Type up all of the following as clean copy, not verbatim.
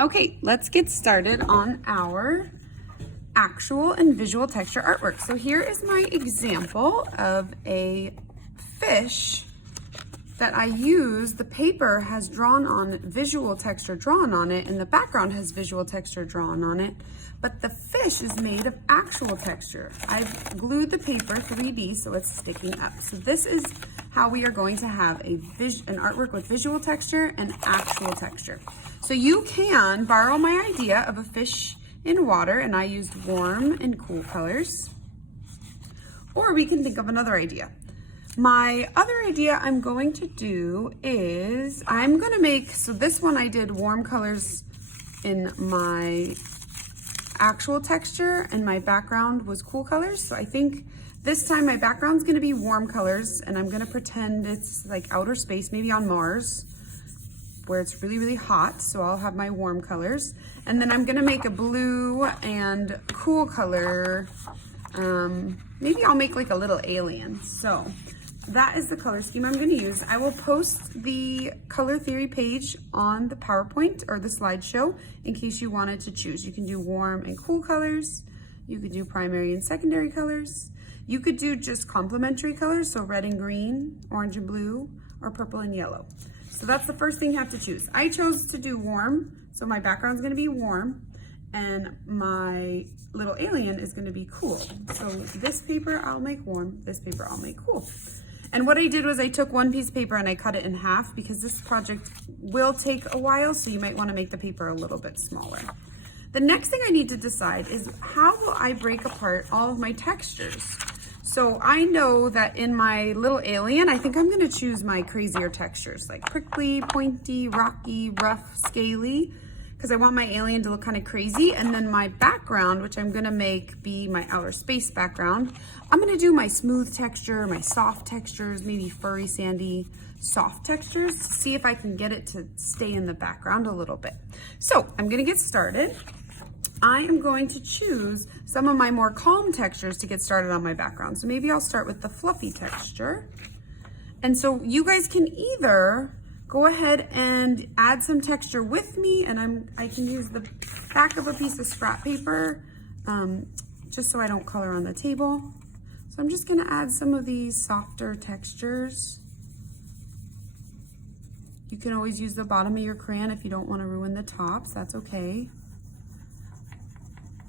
Okay, let's get started on our actual and visual texture artwork. So here is my example of a fish that I use. The paper has drawn on visual texture drawn on it, and the background has visual texture drawn on it, but the fish is made of actual texture. I've glued the paper 3D so it's sticking up. So this is how we are going to have an artwork with visual texture and actual texture. So you can borrow my idea of a fish in water, and I used warm and cool colors, or we can think of another idea. My other idea I'm going to do is I'm going to make, so this one I did warm colors in my actual texture and my background was cool colors. So I think this time my background's going to be warm colors, and I'm going to pretend it's like outer space, maybe on Mars, where it's really, really hot. So I'll have my warm colors. And then I'm going to make a blue and cool color. Maybe I'll make like a little alien. So that is the color scheme I'm going to use. I will post the color theory page on the PowerPoint or the slideshow in case you wanted to choose. You can do warm and cool colors. You could do primary and secondary colors. You could do just complementary colors, so red and green, orange and blue, or purple and yellow. So that's the first thing you have to choose. I chose to do warm, so my background's going to be warm, and my little alien is going to be cool. So this paper I'll make warm, this paper I'll make cool. And what I did was I took one piece of paper and I cut it in half because this project will take a while, so you might want to make the paper a little bit smaller. The next thing I need to decide is how will I break apart all of my textures? So I know that in my little alien, I think I'm going to choose my crazier textures, like prickly, pointy, rocky, rough, scaly, because I want my alien to look kind of crazy. And then my background, which I'm going to make be my outer space background, I'm going to do my smooth texture, my soft textures, maybe furry, sandy, soft textures, to see if I can get it to stay in the background a little bit. So I'm going to get started. I am going to choose some of my more calm textures to get started on my background. So maybe I'll start with the fluffy texture. And so you guys can either go ahead and add some texture with me, and I can use the back of a piece of scrap paper just so I don't color on the table. So I'm just gonna add some of these softer textures. You can always use the bottom of your crayon if you don't want to ruin the tops, that's okay.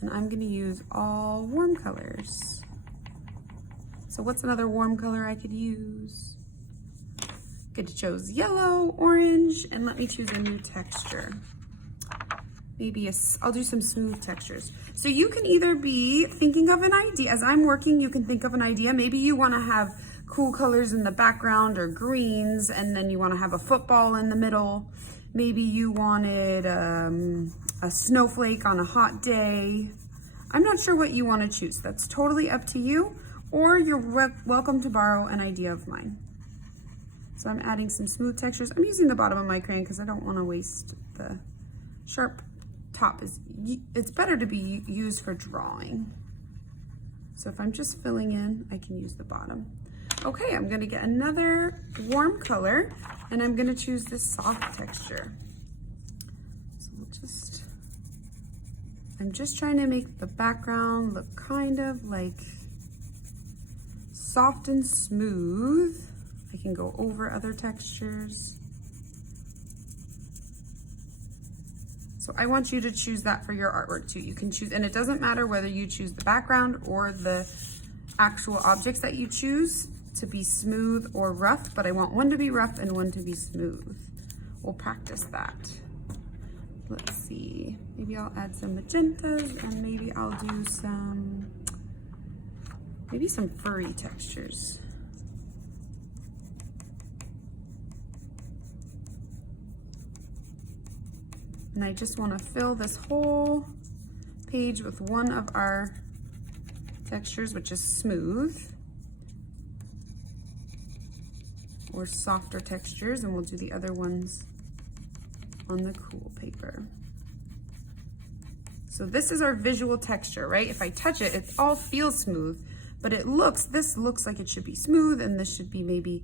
And I'm gonna use all warm colors. So what's another warm color I could use? Could choose yellow, orange, and let me choose a new texture. Maybe I'll do some smooth textures. So you can either be thinking of an idea, as I'm working, you can think of an idea. Maybe you wanna have cool colors in the background or greens, and then you wanna have a football in the middle. Maybe you wanted a snowflake on a hot day. I'm not sure what you want to choose. That's totally up to you, or you're welcome to borrow an idea of mine. So I'm adding some smooth textures. I'm using the bottom of my crayon because I don't want to waste the sharp top. It's better to be used for drawing. So if I'm just filling in, I can use the bottom. Okay, I'm going to get another warm color, and I'm going to choose this soft texture. So I'm just trying to make the background look kind of like soft and smooth. I can go over other textures. So I want you to choose that for your artwork too. You can choose, and it doesn't matter whether you choose the background or the actual objects that you choose to be smooth or rough, but I want one to be rough and one to be smooth. We'll practice that. Let's see, maybe I'll add some magentas, and maybe I'll do some furry textures. And I just want to fill this whole page with one of our textures, which is smooth or softer textures, and we'll do the other ones on the cool paper. So this is our visual texture, right? If I touch it, it all feels smooth, but this looks like it should be smooth, and this should be maybe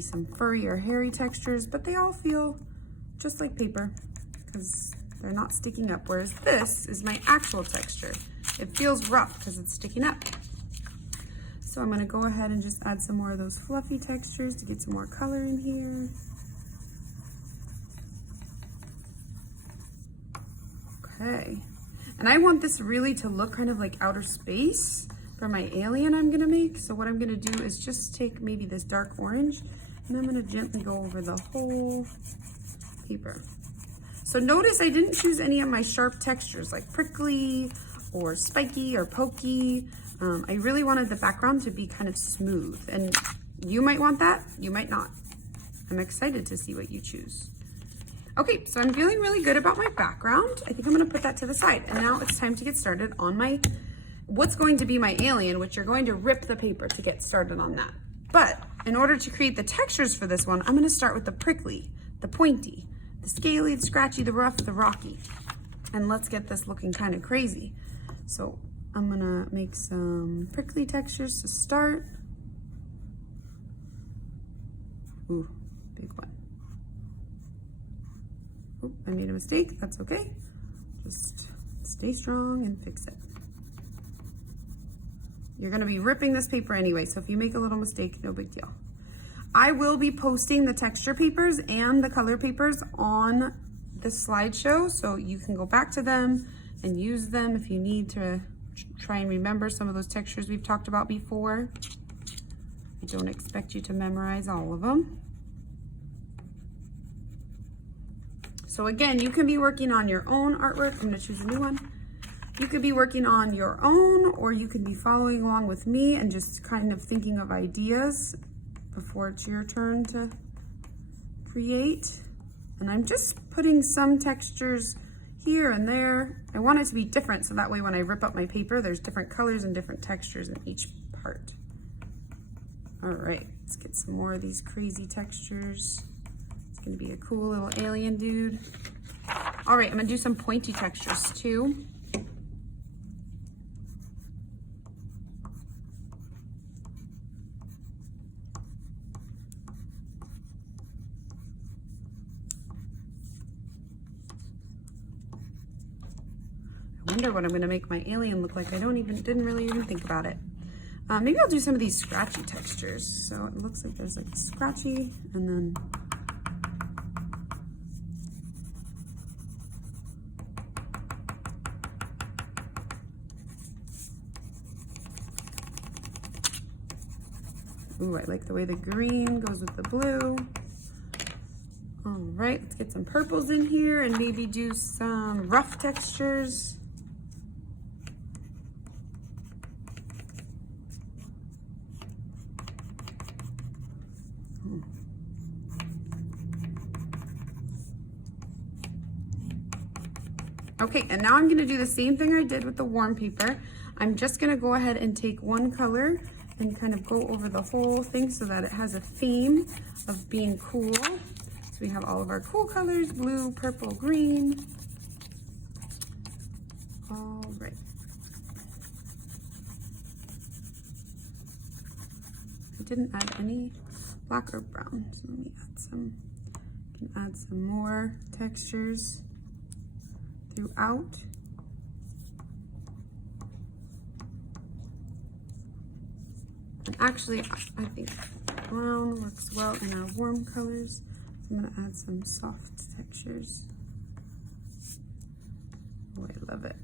some furry or hairy textures, but they all feel just like paper because They're not sticking up, whereas this is my actual texture. It feels rough because it's sticking up. So I'm gonna go ahead and just add some more of those fluffy textures to get some more color in here. Okay, and I want this really to look kind of like outer space for my alien I'm gonna make. So what I'm gonna do is just take maybe this dark orange and I'm gonna gently go over the whole paper. So notice I didn't choose any of my sharp textures like prickly or spiky or pokey. I really wanted the background to be kind of smooth, and you might want that, you might not. I'm excited to see what you choose. Okay, so I'm feeling really good about my background. I think I'm gonna put that to the side. And now it's time to get started on what's going to be my alien, which you're going to rip the paper to get started on that. But in order to create the textures for this one, I'm gonna start with the prickly, the pointy, the scaly, the scratchy, the rough, the rocky. And let's get this looking kind of crazy. So I'm gonna make some prickly textures to start. Ooh, big one. Oh, I made a mistake, that's okay. Just stay strong and fix it. You're gonna be ripping this paper anyway, so if you make a little mistake, no big deal. I will be posting the texture papers and the color papers on the slideshow, so you can go back to them and use them if you need to try and remember some of those textures we've talked about before. I don't expect you to memorize all of them. So again, you can be working on your own artwork. I'm gonna choose a new one. You could be working on your own, or you could be following along with me and just kind of thinking of ideas before it's your turn to create. And I'm just putting some textures here and there. I want it to be different, so that way when I rip up my paper, there's different colors and different textures in each part. All right, let's get some more of these crazy textures. It's gonna be a cool little alien dude. All right, I'm gonna do some pointy textures too. I wonder what I'm gonna make my alien look like. Didn't really even think about it. Maybe I'll do some of these scratchy textures. So it looks like there's like scratchy and then ooh, I like the way the green goes with the blue. All right, let's get some purples in here and maybe do some rough textures. Okay, and now I'm gonna do the same thing I did with the warm paper. I'm just gonna go ahead and take one color and kind of go over the whole thing so that it has a theme of being cool. So we have all of our cool colors, blue, purple, green. All right. I didn't add any black or brown, so let me add some. I can add some more textures throughout. And actually, I think brown works well in our warm colors. I'm gonna add some soft textures. Oh, I love it.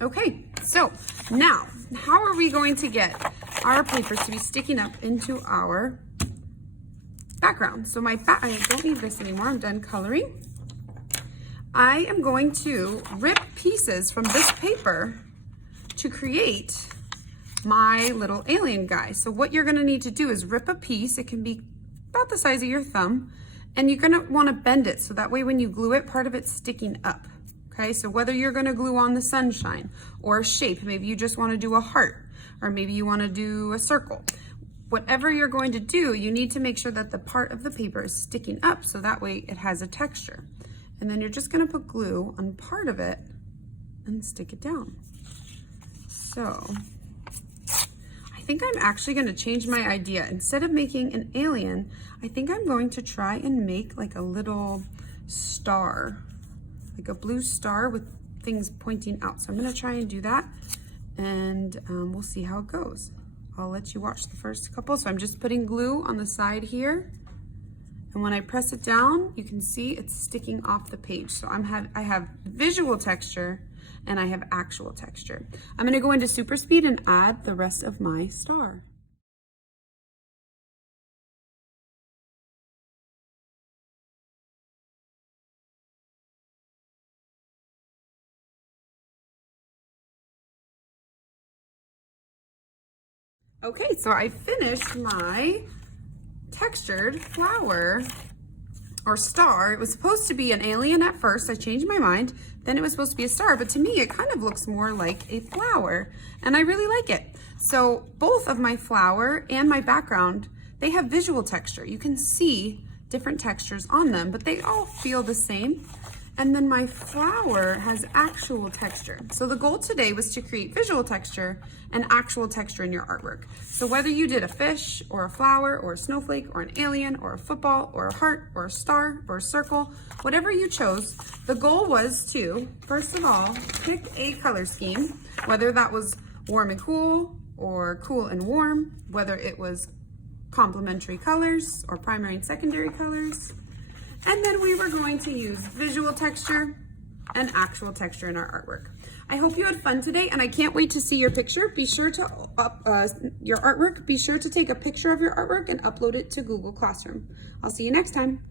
Okay, so now, how are we going to get our papers to be sticking up into our background? So I don't need this anymore, I'm done coloring. I am going to rip pieces from this paper to create my little alien guy. So what you're gonna need to do is rip a piece, it can be about the size of your thumb, and you're gonna wanna bend it so that way when you glue it, part of it's sticking up. Okay, so whether you're gonna glue on the sunshine or a shape, maybe you just wanna do a heart, or maybe you wanna do a circle. Whatever you're going to do, you need to make sure that the part of the paper is sticking up so that way it has a texture. And then you're just gonna put glue on part of it and stick it down. So, I think I'm actually gonna change my idea. Instead of making an alien, I think I'm going to try and make like a little star, like a blue star with things pointing out. So I'm gonna try and do that, and we'll see how it goes. I'll let you watch the first couple. So I'm just putting glue on the side here. And when I press it down, you can see it's sticking off the page. So I have visual texture and I have actual texture. I'm gonna go into super speed and add the rest of my star. Okay, so I finished my textured flower or star. It was supposed to be an alien at first. I changed my mind. Then it was supposed to be a star, but to me it kind of looks more like a flower, and I really like it. So both of my flower and my background, they have visual texture. You can see different textures on them, but they all feel the same. And then my flower has actual texture. So the goal today was to create visual texture and actual texture in your artwork. So whether you did a fish or a flower or a snowflake or an alien or a football or a heart or a star or a circle, whatever you chose, the goal was to, first of all, pick a color scheme, whether that was warm and cool or cool and warm, whether it was complementary colors or primary and secondary colors. And then we were going to use visual texture and actual texture in our artwork. I hope you had fun today, and I can't wait to see your picture. Be sure to your artwork. Be sure to take a picture of your artwork and upload it to Google Classroom. I'll see you next time.